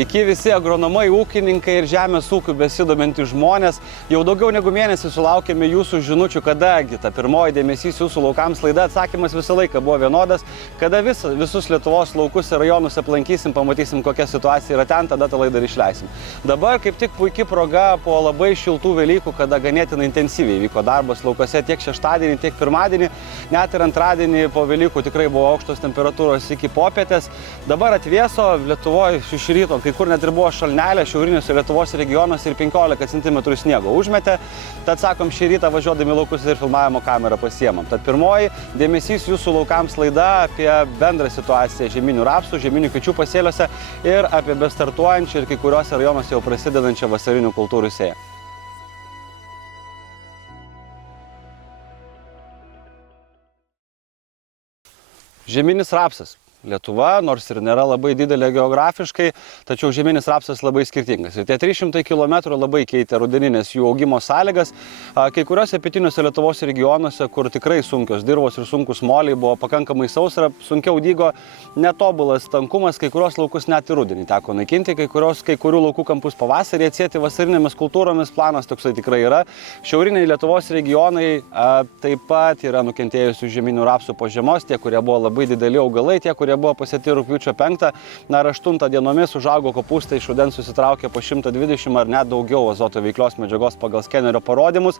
Sveiki visi agronomai, ūkininkai ir žemės ūkių besidomintys žmonės. Jau daugiau negu mėnesį sulaukėme jūsų žinučių, kadagi ta pirmoji dėmesys jūsų laukams laida. Atsakymas visą laiką buvo vienodas, kada visus Lietuvos laukus ir rajonus aplankysim, pamatysim, kokia situacija yra ten, tada tą laidą ir išleisim. Dabar kaip tik puikia proga po labai šiltų Velykų, kada ganėtinai intensyviai vyko darbas laukose tiek šeštadienį, tiek pirmadienį, net ir antradienį po Velykų tikrai buvo aukštos temperatūros iki popietės. Dabar atvėso Lietuvoje iš ryto, kai kur net ir buvo šalnelė, šiauriniuose Lietuvos regionuose ir 15 cm sniego užmetė. Tad sakom, šį rytą važiuodami laukus ir filmavimo kamerą pasiemam. Tad pirmoji dėmesys jūsų laukams laida apie bendrą situaciją žieminių rapsų, žieminių kviečių pasėliuose ir apie bestartuojančią ir kai kuriuose rajonuose jau prasidedančią vasarinių kultūrų sėją. Žeminis rapsas. Lietuva, nors ir nėra labai didelė geografiškai, tačiau žeminis rapsas labai skirtingas. Ir tie 300 km labai keitė rudeninės jų augimo sąlygas. Kai kuriuose pietiniuose Lietuvos regionuose, kur tikrai sunkios dirvos ir sunkus moliai, buvo pakankamai sausra, sunkiau dygo, netobulas tankumas, kai kurios laukus net ir rudenį teko naikinti, kai kurių laukų kampus pavasarį atsėti vasarinėmis kultūromis, planas toksai tikrai yra. Šiauriniai Lietuvos regionai taip pat yra nukentėjusių žeminių rapsų po žiemos, tie, kurie buvo labai dideli augalai, tie, kurie buvo pasėti rugpjūčio 5 ar 8 dienomis, užaugo kopūstai, iš rudens susitraukė po 120 ar net daugiau azoto veiklios medžiagos pagal skenerio parodymus,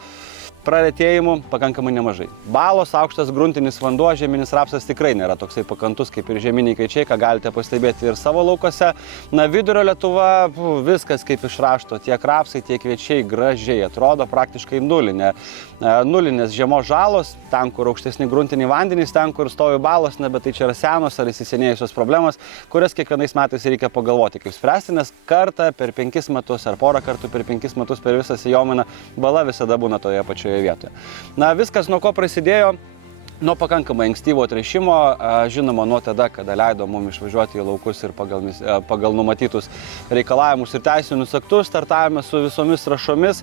praretėjimų pakankamai nemažai. Balos, aukštas gruntinis vanduo, žeminis rapsas tikrai nėra toksai pakantus kaip ir žieminiai kviečiai, ką galite pastebėti ir savo laukose. Na, vidurio Lietuva, viskas kaip iš rašto, tiek rapsai, tiek kviečiai gražiai atrodo, praktiškai nulinės žiemos žalos, ten, kur aukštesni gruntiniai vandenys, ten, kur stovi balos, bet tai čia yra senos ar įsisenėjusios problemos, kurias kiekvienais metais reikia pagalvoti, kaip spręsti, nes kartą per 5 metus ar porą kartų per 5 metus per visą sėjomainą bala visada būna toje pačioje vietoje. Na, viskas nuo ko prasidėjo? Nuo pakankamai ankstyvo tręšimo, žinoma, nuo tada, kada leido mums išvažiuoti į laukus ir pagal numatytus reikalavimus ir teisinius aktus, startavome su visomis trąšomis.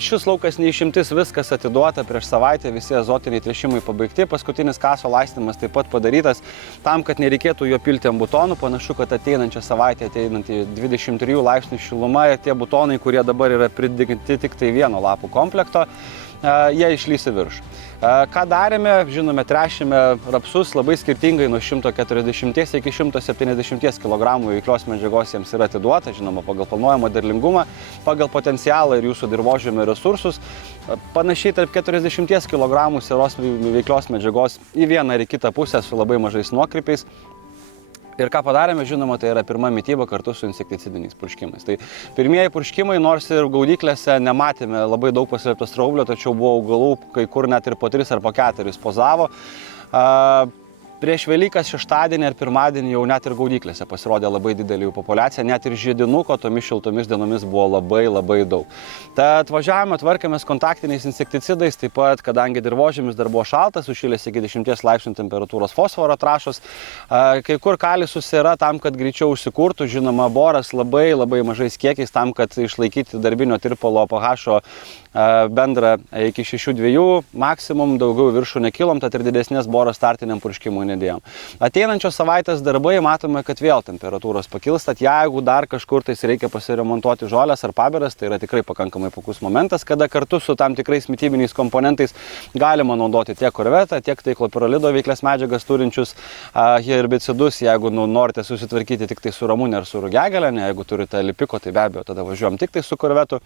Šis laukas neišimtis, viskas atiduota prieš savaitę, visi azotiniai tręšimai pabaigti, paskutinis kaso laistymas taip pat padarytas, tam, kad nereikėtų jo pilti ant butonų. Panašu, kad ateinančią savaitę, ateinantį 23 laipsnių šiluma ir tie butonai, kurie dabar yra pridengti tik tai vieno lapų komplekto, jie išlys į viršų. Ką darėme, žinome, tręšime rapsus labai skirtingai, nuo 140 iki 170 kg veiklios medžiagos jiems yra atiduota, žinoma, pagal planuojamą derlingumą, pagal potencialą ir jūsų dirvožemio resursus. Panašiai tarp 40 kg seros veiklios medžiagos į vieną ir į kitą pusę su labai mažais nuokrypiais. Ir ką padarėme, žinoma, tai yra pirma mityba kartu su insekticidiniais purškimais. Tai pirmieji purškimai, nors ir gaudyklėse nematėme labai daug paslėpto straublio, tačiau buvo augalų, kai kur net ir po 3 ar po 4 pozavo. Prieš Velykas šeštadienį ir pirmadienį jau net ir gaudyklėse pasirodė labai didelė jų populiacija, net ir žiedinuko tomis šiltomis dienomis buvo labai daug. Tad važiavome, tvarkėmės kontaktiniais insekticidais, taip pat, kadangi dirvožemis dar buvo šaltas, sušilęs iki 10 laipsnių temperatūros fosforo trąšos, kai kur kalisus yra tam, kad greičiau užsikurtų, žinoma, boras labai mažais kiekiais tam, kad išlaikyti darbinio tirpalo pH bendrą iki 6,2 maksimum, daugiau viršų nekilom, tad ir didesnės boros startiniam purškimui nedėjom. Ateinančios savaitės darbai matome, kad vėl temperatūros pakils, tad jeigu dar kažkur tais reikia pasiremontuoti žolės ar paberas, tai yra tikrai pakankamai puikus momentas, kada kartu su tam tikrais mitybiniais komponentais galima naudoti tiek korvetą, tiek teiklopirolido veiklias medžiagas turinčius herbicidus, jeigu norite susitvarkyti tik tai su ramunė ar su rugiagėle, jeigu turite lipiko, tai be abejo tada važiuojam tik tai su korvetu.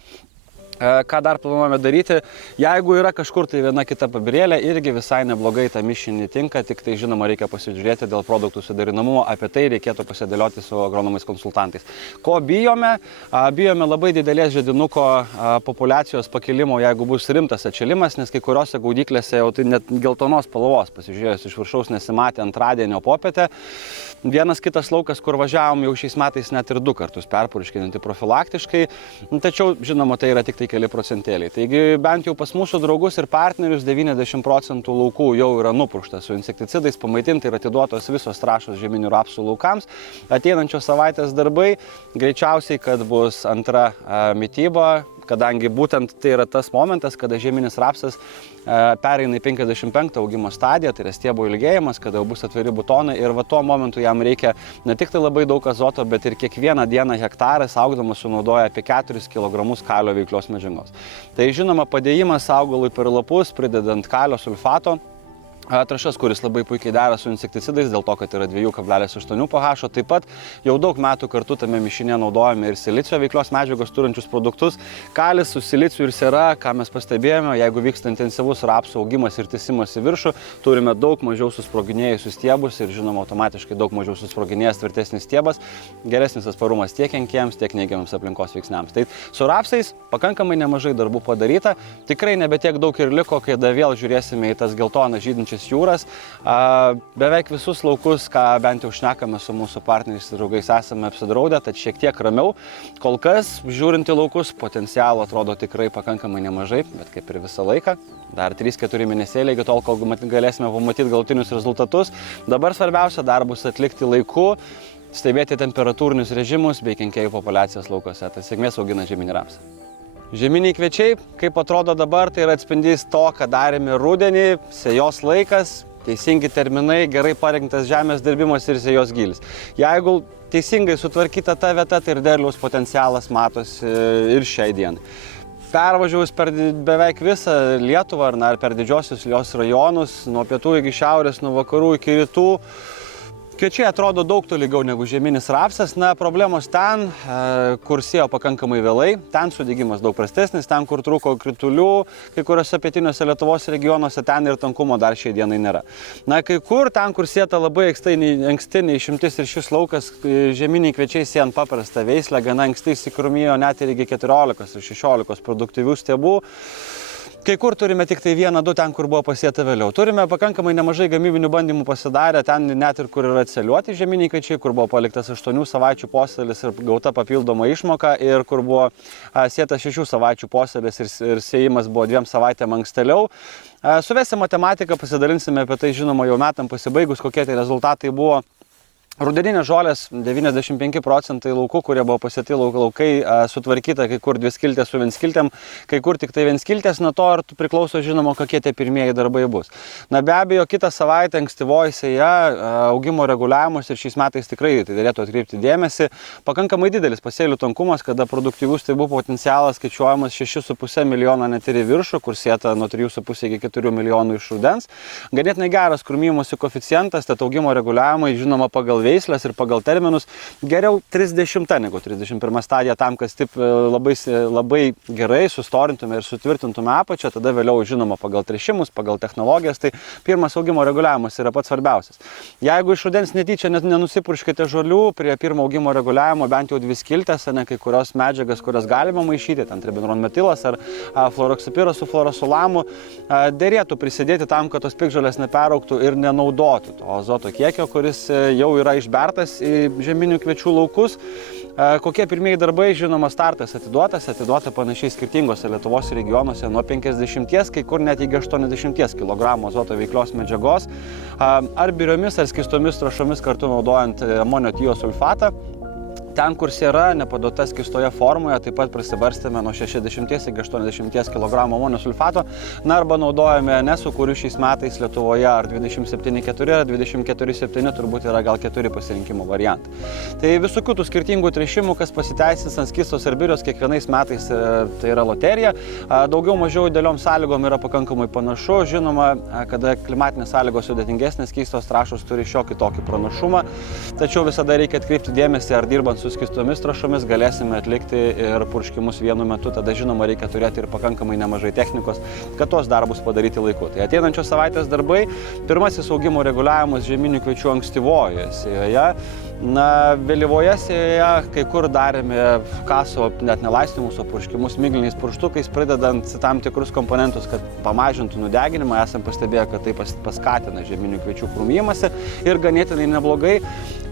Ką dar planuojame daryti, jeigu yra kažkur tai viena kita pabirėlė, irgi visai neblogai tą mišinį tinka, tik tai žinoma reikia pasižiūrėti dėl produktų suderinamumo, apie tai reikėtų pasidėlioti su agronomais konsultantais. Ko bijome? Bijome labai didelės žiedinuko populiacijos pakilimo, jeigu bus rimtas atšilimas, nes kai kuriuose gaudyklėse jau tai net geltonos spalvos, pasižiūrėjus iš viršaus nesimatė antradienio popietę. Vienas kitas laukas, kur važiavom jau šiais metais net ir 2 kartus perpurškinti profilaktiškai, tačiau žinoma tai yra tik tai keli procentėliai. Taigi bent jau pas mūsų draugus ir partnerius 90% laukų jau yra nupurštas su insekticidais, pamaitinti ir atiduotos visos trąšos žieminių rapsų laukams. Ateinančios savaitės darbai greičiausiai, kad bus antra mityba, kadangi būtent tai yra tas momentas, kada žieminis rapsas pereina į 55 augimo stadiją, tai yra stiebo ilgėjimas, kada jau bus atviri butonai ir va tuo momentu jam reikia ne tik tai labai daug azoto, bet ir kiekvieną dieną hektaras augdamas sunaudoja apie 4 kg kalio veiklios medžiagos. Tai žinoma, padėjimas augalui per lapus, pridedant kalio sulfato trąšas, kuris labai puikiai dera su insekticidais, dėl to, kad yra 2,8 pH. Taip pat jau daug metų kartu tame mišinė naudojame ir silicio veiklios medžiagos turinčius produktus. Kalis su siliciu ir sera, ką mes pastebėjome, jeigu vyksta intensyvus rapsų augimas ir tęsimas į viršų, turime daug mažiau susproginėjusius stiebus ir žinoma, automatiškai daug mažiau susproginėjęs tvirtesnis stiebas, geresnis atsparumas tiek kenkėjams, tiek neigiamams aplinkos veiksniams. Tai su rapsais pakankamai nemažai darbų padaryta, tikrai nebe tiek daug ir liko, kai vėl žiūrėsime į tas geltonas žydinčias jūras. Beveik visus laukus, ką bent jau šnekame su mūsų partneriais ir draugais, esame apsidraudę, tad šiek tiek ramiau. Kol kas, žiūrint į laukus, potencialo atrodo tikrai pakankamai nemažai, bet kaip ir visą laiką. Dar 3-4 mėnesėliai, iki tol, kol galėsime pamatyti galutinius rezultatus. Dabar svarbiausia darbus atlikti laiku, stebėti temperatūrinius režimus bei kenkėjų populiacijas laukose. Tai sėkmės augina žieminį rapsą. Žieminiai kviečiai, kaip atrodo dabar, tai yra atspindys to, ką darėme rudenį, sėjos laikas, teisingi terminai, gerai parinktas žemės dirbimas ir sėjos gilis. Jeigu teisingai sutvarkyta ta vieta, tai ir derliaus potencialas matosi ir šiai dienai. Pervažiavus per beveik visą Lietuvą ar per didžiosius jos rajonus, nuo pietų iki šiaurės, nuo vakarų iki rytų, kviečiai atrodo daug tolygiau negu žieminis rapsas. Na, problemos ten, kur sėjo pakankamai vėlai, ten sudygimas daug prastesnis, ten, kur trūko kritulių, kai kuriuose pietiniuose Lietuvos regionuose, ten ir tankumo dar šiai dienai nėra. Na, kai kur, ten, kur sėta labai anksti, neišimtis ir šis laukas, žieminiai kviečiai sėjant paprastą veislę, gana anksti įsikrūmijo net ir iki 14 ir 16 produktyvių stiebų. Kai kur turime tik tai 1-2 ten, kur buvo pasėta vėliau. Turime pakankamai nemažai gamybinių bandymų pasidarę, ten net ir kur yra atseliuoti žieminiai kviečiai, kur buvo paliktas 8 savaičių posėlis ir gauta papildoma išmoka ir kur buvo sėtas 6 savaičių posėlis ir sėjimas buvo 2 savaitėm ankstėliau. Suvesi matematiką, pasidalinsime apie tai, žinoma, jau metam pasibaigus, kokie tai rezultatai buvo. Rudeninės žolės 95 procentai laukų, kurie buvo pasėti laukai, sutvarkyta, kai kur 2 skiltės su vienskiltėm, kai kur tik tai vienskiltės, nuo to ir priklauso, žinoma, kokie tie pirmieji darbai bus. Na, be abejo, kitą savaitę ankstyvoji sėja, augimo reguliavimus ir šiais metais tikrai tai turėtų atkreipti dėmesį. Pakankamai didelis pasėlių tankumas, kada produktyvus stiebų potencialas skaičiuojamas 6,5 milijono net ir į viršų, kur sėta nuo 3,5 iki 4 milijonų iš rudens. Ganėtinai geras krūmijimosi koeficientas, tad augimo reguliavimai, žinoma, pagal veislės ir pagal terminus geriau 30 negu 31 stadija tam, kad labai gerai sustorintume ir sutvirtintume apačią, tada vėliau, žinoma, pagal tręšimus, pagal technologijas, tai pirmas augimo reguliavimas yra pats svarbiausias. Jeigu iš rudens netyčia nenusipurškite žolių, prie pirmo augimo reguliavimo bent jau 2 skiltės, kai kurios medžiagas, kurias galima maišyti, ten tribinronmetilas ar fluoroksipiras su fluorosulamu, derėtų prisidėti tam, kad tos piktžolės neperaugtų ir nenaudotų to azoto kiekio, kuris jau yra išbertas į žieminių kviečių laukus. Kokie pirmieji darbai, žinoma, startas atiduota panašiai skirtingose Lietuvos regionuose nuo 50, kai kur net iki 80 kg azoto veiklios medžiagos, ar biriomis, ar skistomis trąšomis kartu naudojant amonio tiosulfatą. Ten, kur sėra nepaduota skistoje formoje, taip pat prasibarstėme nuo 60 iki 80 kg amonio sulfato, na arba naudojame NSO, kurių šiais metais Lietuvoje ar 27,4 ar 24,7 turbūt yra gal 4 pasirinkimo variantai. Tai visokių tų skirtingų tręšimų, kas pasiteisins ant skistos ar birios, kiekvienais metais tai yra loterija. Daugiau mažiau idealiom sąlygom yra pakankamai panašu. Žinoma, kada klimatinės sąlygos sudėtingesnės, skistos trąšos turi šiokį tokį pranašumą, tačiau visada reikia atkreipti dėmesį, ar dirbant su skistomis trąšomis galėsime atlikti ir purškimus vienu metu, tada žinoma reikia turėti ir pakankamai nemažai technikos, kad tos darbus padaryti laiku. Tai ateinančios savaitės darbai, pirmasis augimo reguliavimas žieminių kviečių ankstyvojoje sėjoje. Na, vėlyvoje sėjoje kai kur darėme kaso net nelaistymus, o purškimus migliniais purštukais, pridedant tam tikrus komponentus, kad pamažintų nudeginimą. Esam pastebėję, kad tai paskatina žieminių kviečių krūmijimąsi ir ganėtinai neblogai.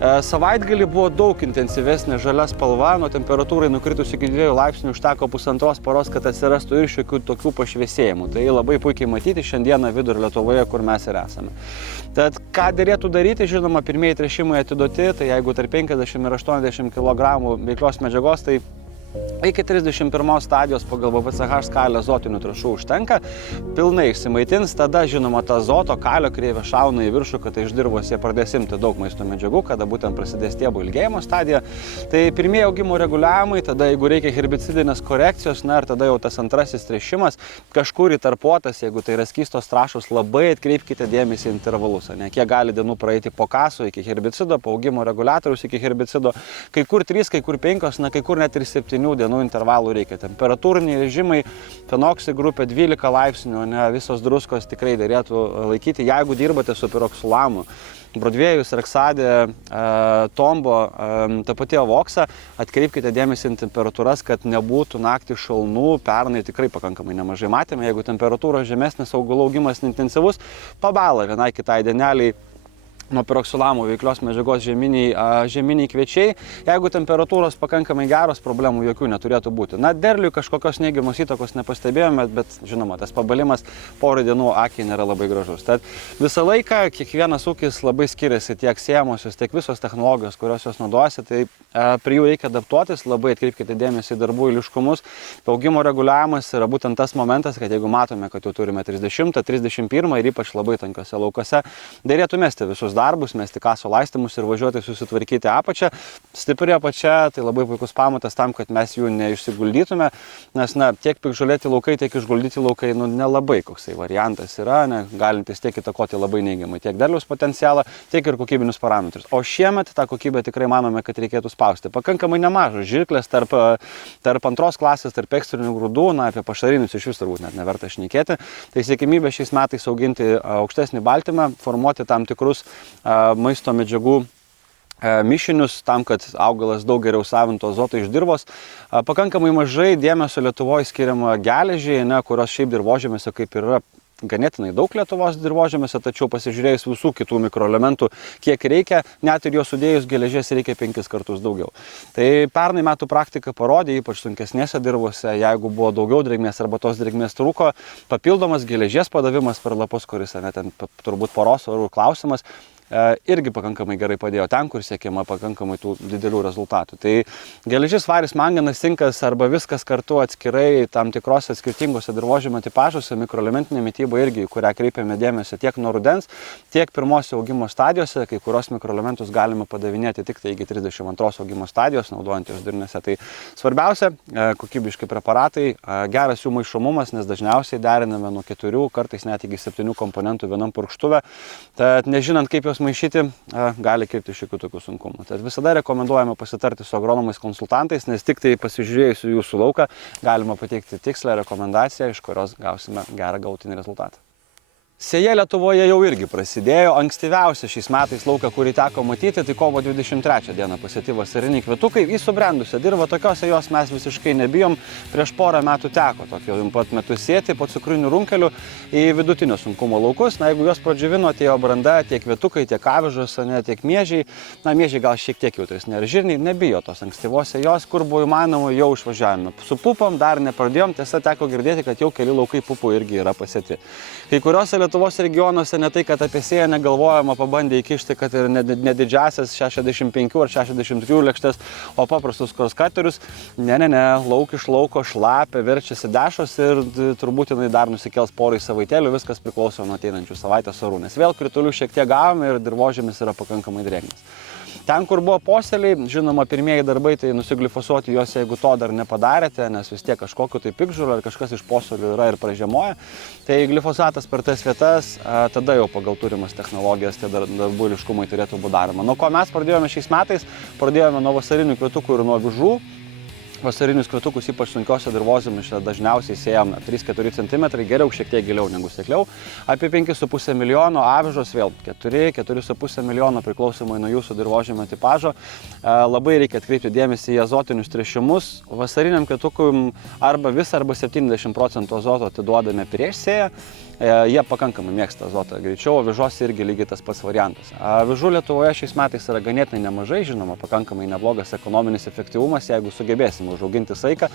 Savaitgalį buvo daug intensyvesnė žalia spalva, nuo temperatūrai nukritus iki 2 laipsnių užteko 1,5 paros, kad atsirastų ir šiokių tokių pašviesėjimų. Tai labai puikiai matyti šiandieną vidurio Lietuvoje, kur mes ir esame. Tad ką derėtų daryti, žinoma, pirmieji tręšimai atiduoti, tai jeigu tarp 50 ir 80 kg veiklios medžiagos, tai Iki 31 stadijos pagal BPCH skalę azotinių trąšų užtenka, pilnai išsimaitins, tada žinoma ta azoto kalio kreivė šauna į viršų, kad iš dirvos jie pradės imti daug maisto medžiagų, kada būtent prasidės stiebų ilgėjimo stadija. Tai pirmieji augimo reguliavimai, tada jeigu reikia herbicidinės korekcijos, na ir tada jau tas antrasis tręšimas, kažkur įtarpuotas, jeigu tai yra skystos trąšos, labai atkreipkite dėmesį į intervalus, ne kiek gali dienų praeiti po kaso iki herbicido, po augimo reguliatoriaus iki herbicido, kai kur 3, kai kur 5, na kai kur net ir 7 dienų intervalų reikia. Temperatūriniai režimai, fenoksai grupė 12 laipsnių, ne, visos druskos tikrai dėrėtų laikyti, jeigu dirbate su piroksulamu. Brodvėjus, Reksadė, Tombo, ta pati Avoksa, atkreipkite dėmesį į temperatūras, kad nebūtų naktį šalnų, pernai tikrai pakankamai nemažai matėme, jeigu temperatūros žemesnės, augalų augimas intensyvus, pabala vienai kitai dieneliai nuo piroksulamo veiklios medžiagos žieminiai kviečiai. Jeigu temperatūros pakankamai geros, problemų jokių neturėtų būti. Na, derliui kažkokios neigiamos įtakos nepastebėjome, bet žinoma, tas pabalimas porą dienų akiai nėra labai gražus. Tad visą laiką kiekvienas ūkis labai skiriasi, tiek sėjamosios, tiek visos technologijos, kurios jos naudojasi, tai prie jų reikia adaptuotis, labai atkreipkite dėmesį į darbų eiliškumus. Augimo reguliavimas yra būtent tas momentas, kad jeigu matome, kad jau turime 30, 31 ir ypač labai tankiose laukose, dėrėtų mesti visus darbus, mesti kaso laistymus ir važiuoti susitvarkyti apačią. Stipri apačia, tai labai puikus pamatas tam, kad mes jų neišsiguldytume, nes na, tiek piktžolėti laukai, tiek išguldyti laukai, nu, nelabai koksai variantas yra, ne, galintis tiek įtakoti labai neigiamai, tiek derliaus potencialą, tiek ir kokybinius parametrus. O šiemet tą kokybę tikrai manome, kad reikėtų spausti. Pakankamai nemažos žirklės tarp antros klasės, tarp ekstrinių grūdų, na, apie pašarinius iš vis turbūt net neverta šnekėti. Tai siekimybė šiais metais auginti aukštesnį baltymą, formuoti tam tikrus maisto medžiagų mišinius tam, kad augalas daug geriau savintų azotą iš dirvos. Pakankamai mažai dėmesio Lietuvoje skiriama geležiai, kurios šiaip dirvožėmėse kaip yra ganėtinai daug Lietuvos dirvožėmėse, tačiau pasižiūrėjus visų kitų mikroelementų, kiek reikia, net ir jos sudėjus geležies reikia 5 kartus daugiau. Tai pernai metų praktika parodė, ypač sunkesnėse dirvose, jeigu buvo daugiau drėgmės arba tos drėgmės trūko, papildomas geležies padavimas per lapus, kuris net ten turbūt poros orų klausimas, irgi pakankamai gerai padėjo ten, kur siekiama pakankamai tų didelių rezultatų. Tai geležis, varis, manganas, cinkas arba viskas kartu atskirai tam tikrose skirtingose dirvožėmio tipažuose, mikroelementinė mityba irgi, kurią kreipiame dėmesį tiek nuo rudens, tiek pirmose augimo stadijose, kai kurios mikroelementus galime padavinėti tik tai iki 32 augimo stadijos, naudojant jos dirnėse. Tai svarbiausia, kokybiški preparatai, geras jų maišomumas, nes dažniausiai deriname nuo 4, kartais net iki 7 komponentų vienam purkštuve. Tad nežinant, kaip jos maišyti, gali kilti šiokių tokių sunkumų. Tad visada rekomenduojame pasitarti su agronomais konsultantais, nes tik tai pasižiūrėjus į jūsų lauką galima pateikti tikslę rekomendaciją, iš kurios gausime gerą galutinį rezultatą. Sėja Lietuvoje jau irgi prasidėjo, ankstyviausia šiais metais lauką, kurį teko matyti, tai kovo 23 dieną pasėti vasariniai kvetukai į subrendusią dirvą, tokiose jos mes visiškai nebijom, prieš porą metų teko tokio pat metu sėti po cukrinių runkelių į vidutinio sunkumo laukus, na jeigu jos pradžiavino, atėjo branda, tiek kvetukai, tiek avižos, tiek miežiai, na miežiai gal šiek tiek jautresni, ir žirniai nebijo tos ankstyvose jos, kur buvo įmanoma, jau išvažiavome. Su pupom dar nepradėjom, tiesa teko girdėti, kad jau keli laukai pupų irgi yra pasėti. Kai kuriuose Lietuvos regionuose ne tai, kad apie sėją negalvojama, pabandė įkišti, kad ir ne didžiasias 65 ar 63 lėkštes, o paprastus korskaterius. Ne, lauk iš lauko šlapia, verčiasi dešos ir turbūt jinai dar nusikels porai savaitėlių, viskas priklauso nuo ateinančių savaitės orų, nes vėl kritulių šiek tiek gavome ir dirvožėmis yra pakankamai drėgnas. Ten, kur buvo posėliai, žinoma, pirmieji darbai tai nusiglifosuoti juos, jeigu to dar nepadarėte, nes vis tiek kažkokiu tai piktžolių ar kažkas iš posėlių yra ir pražiemoja. Tai glifosatas per tas vietas, tada jau pagal turimas technologijas tie darbų eiliškumai turėtų būti daroma. Nuo ko mes pradėjome šiais metais? Pradėjome nuo vasarinių kvetukų ir nuo avižų. Vasarinius kvetukus, ypač sunkiose dirvožėmėse, dažniausiai sėjame 3-4 cm, geriau šiek tiek giliau negu sekliau. Apie 5,5 milijono, avižos vėl 4-4,5 milijono priklausomai nuo jūsų dirvožėmio tipažo. Labai reikia atkreipti dėmesį į azotinius tręšimus. Vasariniam kvetukui arba 70% azoto atiduodame prieš sėją. Jie pakankamai mėgsta azotą greičiau, avižos irgi lygiai tas pats variantas. Avižų Lietuvoje šiais metais yra ganėtinai nemažai, žinoma, pakankamai neblogas ekonominis efektyvumas, jeigu sugebėsime užauginti saiką.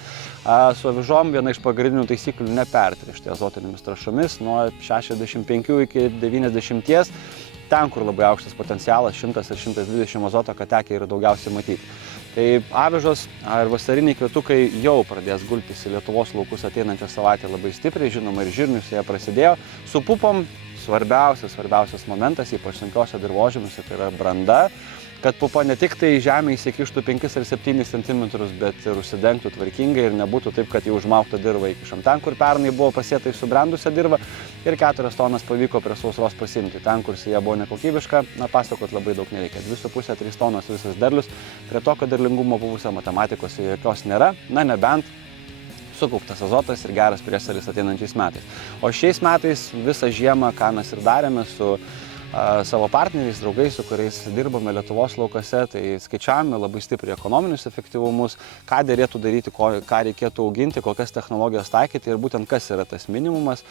Su avižom viena iš pagrindinių taisyklių nepertręšti azotinėmis trąšomis nuo 65 iki 90. ten, kur labai aukštas potencialas, 100 ir 120 azoto, kad tekia yra daugiausiai matyti. Tai avižos ar vasariniai kvietukai jau pradės gultis į Lietuvos laukus ateinančią savaitę labai stipriai, žinoma, ir žirnius jie prasidėjo. Su pupom svarbiausias momentas, ypač sunkiose dirvožemiuose, tai yra branda, kad pupa ne tik tai žemė įsikištų 5 ar 7 cm, bet ir užsidengtų tvarkingai ir nebūtų taip, kad jau užmaukta dirva įkišam. Ten, kur pernai buvo pasėta į subrendusią dirvą ir 4 tonas pavyko prie sausros pasimti. Ten, kur sėja buvo nekokybiška, pasakot labai daug nereikia. 2,5-3 tonos visas derlius, prie tokio derlingumo buvusio matematikos jokios nėra, nebent sukauptas azotas ir geras priesalis ateinančiais metais. O šiais metais visą žiemą, ką mes ir darėme su savo partneriais, draugais, su kuriais dirbame Lietuvos laukose, tai skaičiavome labai stipriai ekonominius efektyvumus, ką dėrėtų daryti, ką reikėtų auginti, kokias technologijas taikyti ir būtent kas yra tas minimumas.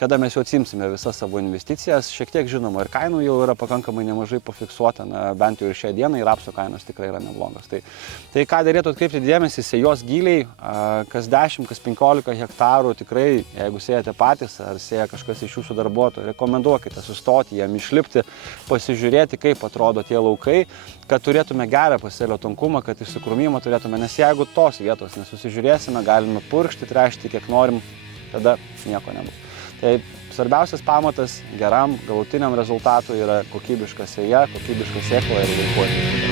Kada mes jau atsimsime visas savo investicijas, šiek tiek žinoma ir kainų jau yra pakankamai nemažai pafiksuota, bent jau ir šią dieną, ir rapsų kainos tikrai yra neblogos. Tai ką dėrėtų atkreipti dėmesį, sėjos giliai, kas 10, kas 15 hektarų tikrai, jeigu sėjate patys ar sėja kažkas iš jūsų darbuotojų, rekomenduokite sustoti, jam išlipti, pasižiūrėti, kaip atrodo tie laukai, kad turėtume gerą pasėlio tankumą, kad išsikrūmimą turėtume, nes jeigu tos vietos nesusižiūrėsime, galime purkšti, tręšti, kiek norim, tada nieko nebus. Tai svarbiausias pamatas geram galutiniam rezultatui yra kokybiška sėja, kokybiška sėkla ir vaikuoti.